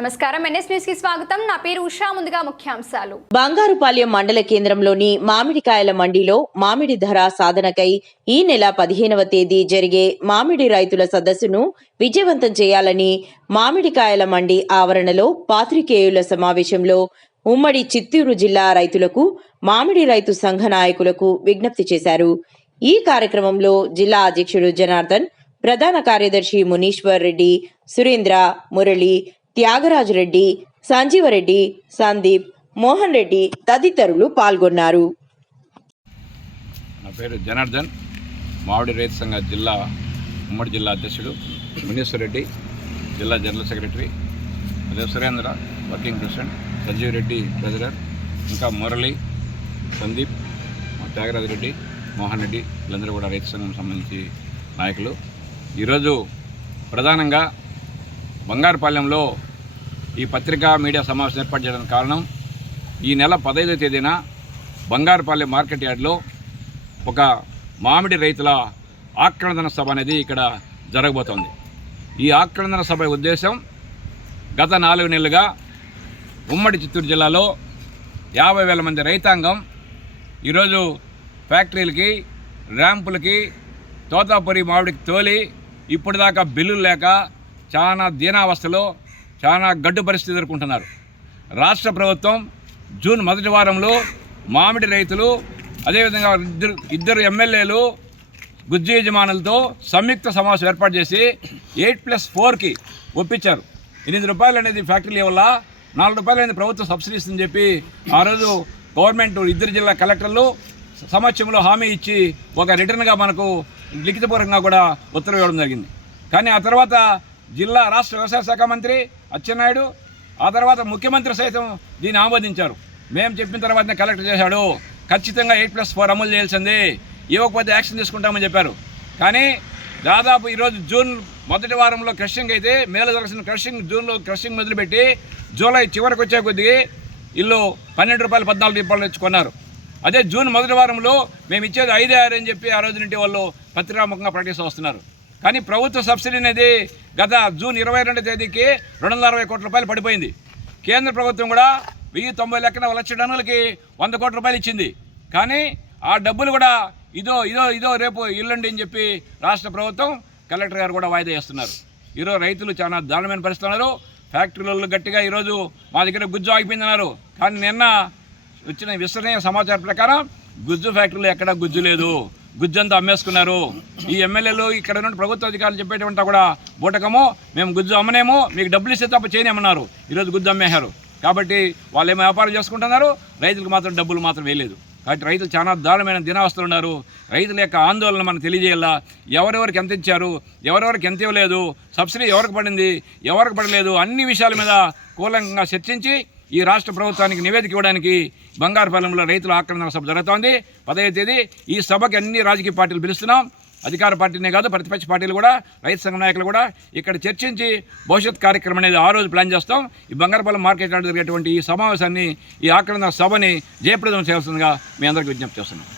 నమస్కారం, NS news కి స్వాగతం. నా పేరు ఉషా. ముందుగా ముఖ్యాంశాలు. బంగారుపాలెం మండల కేంద్రంలోని మామిడికాయల మండిలో మామిడి ధర సాధనకై ఈ నెల 15వ తేదీ జరిగే మామిడి రైతుల సదస్సును విజయవంతం చేయాలని మామిడికాయల మండి ఆవరణలో పాత్రికేయుల సమావేశంలో ఉమ్మడి చిత్తూరు జిల్లా రైతులకు, మామిడి రైతు సంఘ నాయకులకు విజ్ఞప్తి చేశారు. ఈ కార్యక్రమంలో జిల్లా అధ్యక్షుడు జనార్దన్, ప్రధాన కార్యదర్శి మునీశ్వర్ రెడ్డి, సురేంద్ర, మురళి, త్యాగరాజు రెడ్డి, సంజీవరెడ్డి, సందీప్, మోహన్ రెడ్డి తదితరులు పాల్గొన్నారు. నా పేరు జనార్దన్, మామిడి రైతు సంఘ ఉమ్మడి జిల్లా అధ్యక్షుడు, మునీశ్వర్ రెడ్డి జిల్లా జనరల్ సెక్రటరీ, అదే Surendra working president, Sanjeev Reddy treasurer, ఇంకా మురళి, సందీప్, త్యాగరాజు రెడ్డి, మోహన్ రెడ్డి వీళ్ళందరూ కూడా రైతు సంఘం సంబంధించి నాయకులు. ఈరోజు ప్రధానంగా బంగారుపాలెంలో ఈ పత్రికా మీడియా సమావేశం ఏర్పాటు చేయడానికి కారణం, ఈ నెల 15వ తేదీన బంగారుపాలెం మార్కెట్ యార్డ్లో ఒక మామిడి రైతుల ఆక్రందన సభ అనేది ఇక్కడ జరగబోతోంది. ఈ ఆక్రందన సభ ఉద్దేశం, గత 4 నెలలుగా ఉమ్మడి చిత్తూరు జిల్లాలో 50,000 మంది రైతాంగం ఈరోజు ఫ్యాక్టరీలకి, ర్యాంపులకి తోతాపురి మామిడికి తోలి ఇప్పటిదాకా బిల్లులు లేక చాలా దీనావస్థలో, చాలా గడ్డు పరిస్థితి ఎదుర్కొంటున్నారు. రాష్ట్ర ప్రభుత్వం జూన్ మొదటి వారంలో మామిడి రైతులు, అదేవిధంగా ఇద్దరు ఎమ్మెల్యేలు గుజ్జు యజమానులతో సంయుక్త సమావేశం ఏర్పాటు చేసి 8+4కి ఒప్పించారు. 8 రూపాయలు అనేది ఫ్యాక్టరీల వల్ల 4 రూపాయలు అనేది ప్రభుత్వం సబ్సిడీ ఇస్తుందని చెప్పి ఆ రోజు గవర్నమెంట్ ఇద్దరు జిల్లా కలెక్టర్లు సమక్షంలో హామీ ఇచ్చి ఒక రిటర్న్గా మనకు లిఖితపూర్వకంగా కూడా ఉత్తర్వు ఇవ్వడం జరిగింది. కానీ ఆ తర్వాత రాష్ట్ర వ్యవసాయ శాఖ మంత్రి అచ్చెన్నాయుడు, ఆ తర్వాత ముఖ్యమంత్రి సైతం దీన్ని ఆమోదించారు. మేము చెప్పిన తర్వాతనే కలెక్టర్ చేశాడు, ఖచ్చితంగా 8+4 అమలు చేయాల్సింది, ఇవ్వకపోతే యాక్షన్ తీసుకుంటామని చెప్పారు. కానీ దాదాపు ఈరోజు జూన్ మొదటి వారంలో క్రషింగ్ అయితే, మేలో జరగాల్సిన క్రషింగ్ జూన్లో క్రషింగ్ మొదలుపెట్టి జూలై చివరికి వచ్చే కొద్దిగా ఇల్లు 12 రూపాయలు 14 రూపాయలు తెచ్చుకున్నారు. అదే జూన్ మొదటి వారంలో మేము ఇచ్చేది 5-6 అని చెప్పి ఆ రోజు నుండి వాళ్ళు పత్రికాముఖంగా ప్రకటిస్తూ వస్తున్నారు. కానీ ప్రభుత్వ సబ్సిడీ అనేది గత జూన్ 22వ తేదీకి 260 కోట్ల రూపాయలు పడిపోయింది. కేంద్ర ప్రభుత్వం కూడా 1090 లెక్కన 1,00,000 టన్నులకి 100 కోట్ల రూపాయలు ఇచ్చింది. కానీ ఆ డబ్బులు కూడా ఇదో రేపు ఇల్లండి అని చెప్పి రాష్ట్ర ప్రభుత్వం, కలెక్టర్ గారు కూడా వాయిదా చేస్తున్నారు. ఈరోజు రైతులు చాలా దారుణమైన పరిస్థితి ఉన్నారు. ఫ్యాక్టరీలలో గట్టిగా ఈరోజు మా దగ్గర గుజ్జు ఆగిపోయిందన్నారు. కానీ నిన్న వచ్చిన విశ్వసనీయ సమాచారం ప్రకారం గుజ్జు ఫ్యాక్టరీలో ఎక్కడా గుజ్జు లేదు, గుజ్జంతా అమ్మేసుకున్నారు. ఈ ఎమ్మెల్యేలు, ఇక్కడ ఉన్న ప్రభుత్వ అధికారులు చెప్పేటంతా కూడా బూటకము, మేము గుజ్జు అమ్మనేమో, మీకు డబ్బులు ఇస్తే తప్ప చేయనేమన్నారు. ఈరోజు గుజ్జు అమ్మేశారు. కాబట్టి వాళ్ళు ఏమో వ్యాపారం చేసుకుంటున్నారు, రైతులకు మాత్రం డబ్బులు మాత్రం వేయలేదు. కాబట్టి రైతులు చాలా దారుణమైన దినావస్థలు ఉన్నారు. రైతుల యొక్క ఆందోళన మనం తెలియజేయాలా, ఎవరెవరికి ఎంత ఇచ్చారు, ఎవరెవరికి ఎంత ఇవ్వలేదు, సబ్సిడీ ఎవరికి పడింది, ఎవరికి పడలేదు, అన్ని విషయాల మీద కూలంగా చర్చించి ఈ రాష్ట్ర ప్రభుత్వానికి నివేదిక ఇవ్వడానికి బంగారుపాలెంలో రైతుల ఆక్రందన సభ జరుగుతోంది. 15వ తేదీ ఈ సభకి అన్ని రాజకీయ పార్టీలు పిలుస్తున్నాం. అధికార పార్టీనే కాదు, ప్రతిపక్ష పార్టీలు కూడా, రైతు సంఘ నాయకులు కూడా ఇక్కడ చర్చించి భవిష్యత్ కార్యక్రమం అనేది ఆ రోజు ప్లాన్ చేస్తాం. ఈ బంగారుపాలెం మార్కెట్ జరిగేటువంటి ఈ సమావేశాన్ని, ఈ ఆక్రందన సభని జయప్రదం చేయాల్సిందిగా మీ అందరికీ విజ్ఞప్తి చేస్తున్నాం.